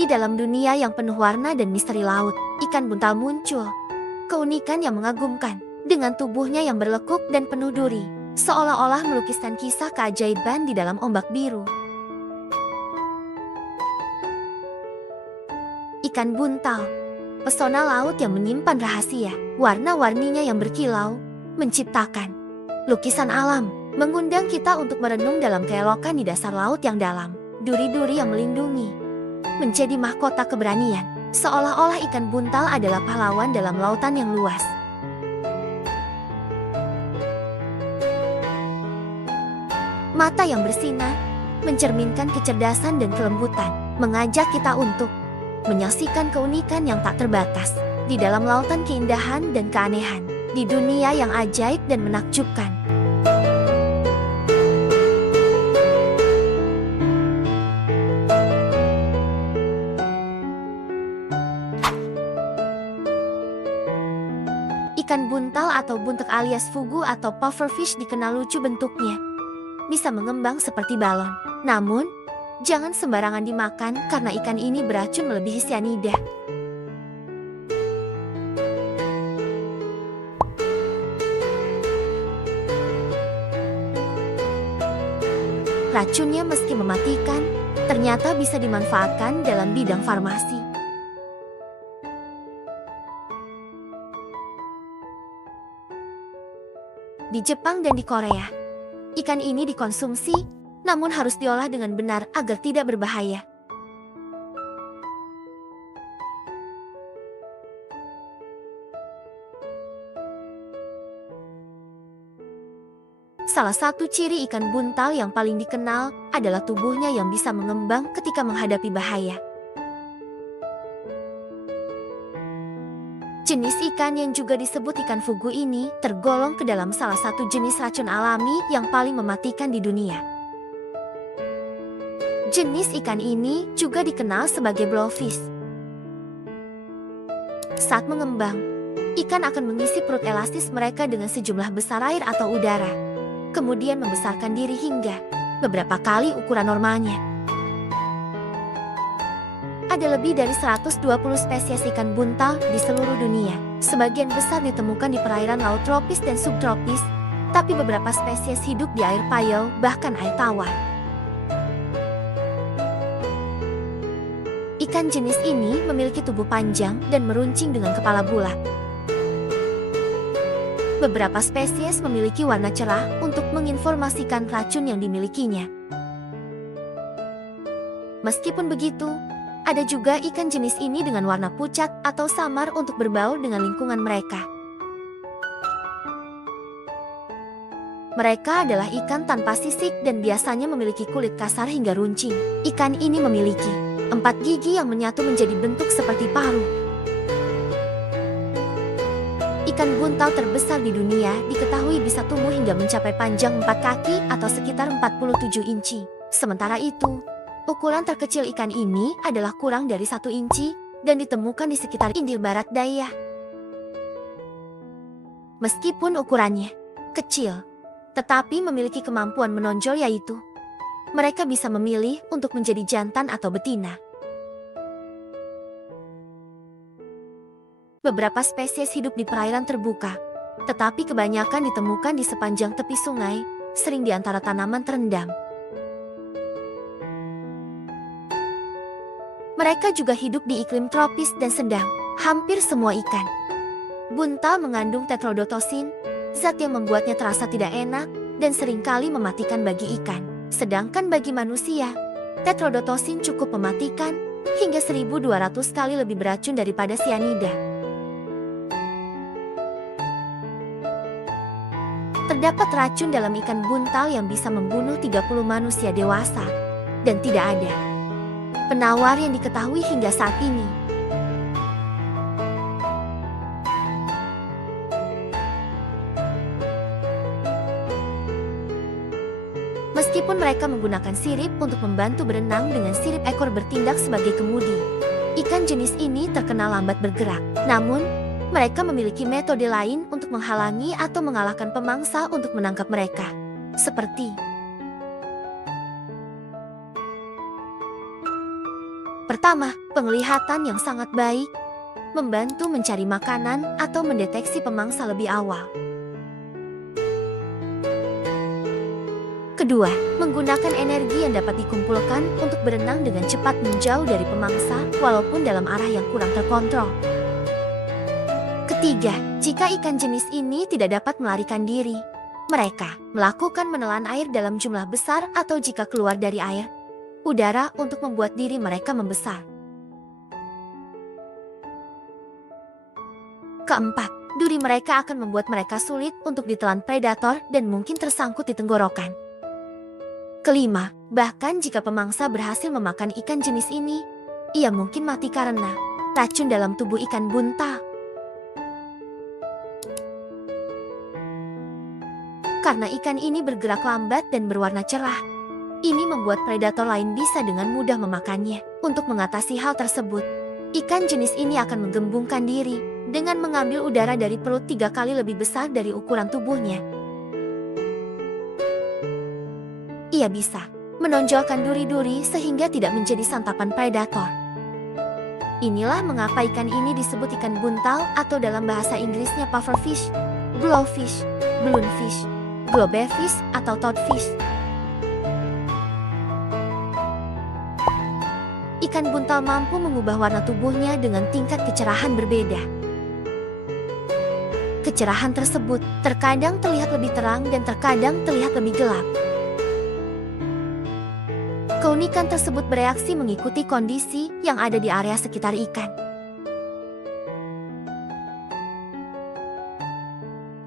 Di dalam dunia yang penuh warna dan misteri laut, ikan buntal muncul. Keunikan yang mengagumkan, dengan tubuhnya yang berlekuk dan penuh duri, seolah-olah melukiskan kisah keajaiban di dalam ombak biru. Ikan buntal, pesona laut yang menyimpan rahasia, warna-warninya yang berkilau, menciptakan lukisan alam, mengundang kita untuk merenung dalam keelokan di dasar laut yang dalam. Duri-duri yang melindungi, menjadi mahkota keberanian, seolah-olah ikan buntal adalah pahlawan dalam lautan yang luas. Mata yang bersinar, mencerminkan kecerdasan dan kelembutan, mengajak kita untuk menyaksikan keunikan yang tak terbatas di dalam lautan keindahan dan keanehan, di dunia yang ajaib dan menakjubkan. Ikan buntal atau buntek alias fugu atau pufferfish dikenal lucu bentuknya. Bisa mengembang seperti balon. Namun, jangan sembarangan dimakan karena ikan ini beracun melebihi sianida. Racunnya meski mematikan, ternyata bisa dimanfaatkan dalam bidang farmasi. Di Jepang dan di Korea, ikan ini dikonsumsi, namun harus diolah dengan benar agar tidak berbahaya. Salah satu ciri ikan buntal yang paling dikenal adalah tubuhnya yang bisa mengembang ketika menghadapi bahaya. Jenis ikan yang juga disebut ikan fugu ini tergolong ke dalam salah satu jenis racun alami yang paling mematikan di dunia. Jenis ikan ini juga dikenal sebagai blowfish. Saat mengembang, ikan akan mengisi perut elastis mereka dengan sejumlah besar air atau udara, kemudian membesarkan diri hingga beberapa kali ukuran normalnya. Ada lebih dari 120 spesies ikan buntal di seluruh dunia. Sebagian besar ditemukan di perairan laut tropis dan subtropis, tapi beberapa spesies hidup di air payau, bahkan air tawar. Ikan jenis ini memiliki tubuh panjang dan meruncing dengan kepala bulat. Beberapa spesies memiliki warna cerah untuk menginformasikan racun yang dimilikinya. Meskipun begitu, ada juga ikan jenis ini dengan warna pucat atau samar untuk berbaur dengan lingkungan mereka. Mereka adalah ikan tanpa sisik dan biasanya memiliki kulit kasar hingga runcing. Ikan ini memiliki 4 gigi yang menyatu menjadi bentuk seperti paruh. Ikan buntal terbesar di dunia diketahui bisa tumbuh hingga mencapai panjang 4 kaki atau sekitar 47 inci. Sementara itu, ukuran terkecil ikan ini adalah kurang dari 1 inci dan ditemukan di sekitar India Barat Daya. Meskipun ukurannya kecil, tetapi memiliki kemampuan menonjol, yaitu mereka bisa memilih untuk menjadi jantan atau betina. Beberapa spesies hidup di perairan terbuka, tetapi kebanyakan ditemukan di sepanjang tepi sungai, sering di antara tanaman terendam. Mereka juga hidup di iklim tropis dan sedang. Hampir semua ikan buntal mengandung tetrodotosin, zat yang membuatnya terasa tidak enak dan seringkali mematikan bagi ikan. Sedangkan bagi manusia, tetrodotosin cukup mematikan hingga 1.200 kali lebih beracun daripada sianida. Terdapat racun dalam ikan buntal yang bisa membunuh 30 manusia dewasa, dan tidak ada penawar yang diketahui hingga saat ini. Meskipun mereka menggunakan sirip untuk membantu berenang dengan sirip ekor bertindak sebagai kemudi, ikan jenis ini terkenal lambat bergerak. Namun, mereka memiliki metode lain untuk menghalangi atau mengalahkan pemangsa untuk menangkap mereka, seperti Pertama, penglihatan yang sangat baik, membantu mencari makanan atau mendeteksi pemangsa lebih awal. Kedua, menggunakan energi yang dapat dikumpulkan untuk berenang dengan cepat menjauh dari pemangsa walaupun dalam arah yang kurang terkontrol. Ketiga, jika ikan jenis ini tidak dapat melarikan diri, mereka melakukan menelan air dalam jumlah besar atau jika keluar dari air, udara untuk membuat diri mereka membesar. Keempat, duri mereka akan membuat mereka sulit untuk ditelan predator dan mungkin tersangkut di tenggorokan. Kelima, bahkan jika pemangsa berhasil memakan ikan jenis ini, ia mungkin mati karena racun dalam tubuh ikan buntal. Karena ikan ini bergerak lambat dan berwarna cerah, ini membuat predator lain bisa dengan mudah memakannya. Untuk mengatasi hal tersebut, ikan jenis ini akan menggembungkan diri dengan mengambil udara dari perut 3 kali lebih besar dari ukuran tubuhnya. Ia bisa menonjolkan duri-duri sehingga tidak menjadi santapan predator. Inilah mengapa ikan ini disebut ikan buntal atau dalam bahasa Inggrisnya pufferfish, blowfish, balloonfish, globefish atau toadfish. Ikan buntal mampu mengubah warna tubuhnya dengan tingkat kecerahan berbeda. Kecerahan tersebut terkadang terlihat lebih terang dan terkadang terlihat lebih gelap. Keunikan tersebut bereaksi mengikuti kondisi yang ada di area sekitar ikan.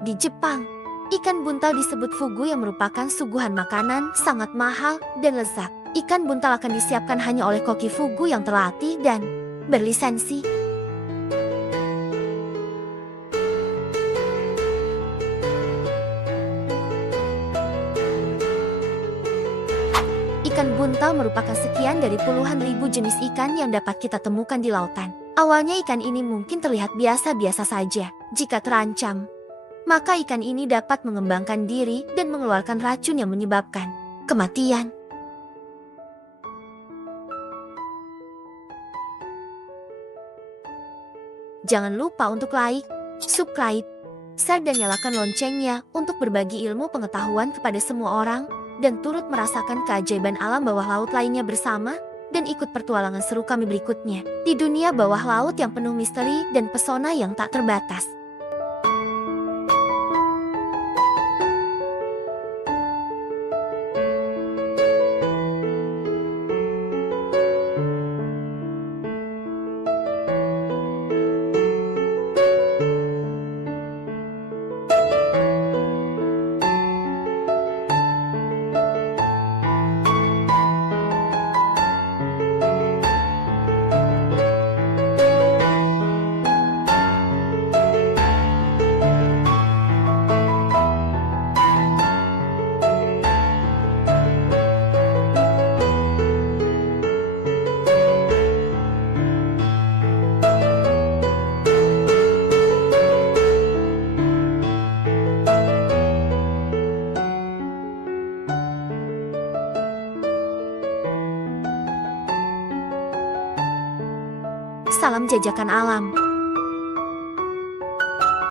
Di Jepang, ikan buntal disebut fugu yang merupakan suguhan makanan sangat mahal dan lezat. Ikan buntal akan disiapkan hanya oleh koki fugu yang terlatih dan berlisensi. Ikan buntal merupakan sekian dari puluhan ribu jenis ikan yang dapat kita temukan di lautan. Awalnya ikan ini mungkin terlihat biasa-biasa saja. Jika terancam, maka ikan ini dapat mengembangkan diri dan mengeluarkan racun yang menyebabkan kematian. Jangan lupa untuk like, subscribe, share dan nyalakan loncengnya untuk berbagi ilmu pengetahuan kepada semua orang dan turut merasakan keajaiban alam bawah laut lainnya bersama dan ikut pertualangan seru kami berikutnya di dunia bawah laut yang penuh misteri dan pesona yang tak terbatas. Salam jajakan alam.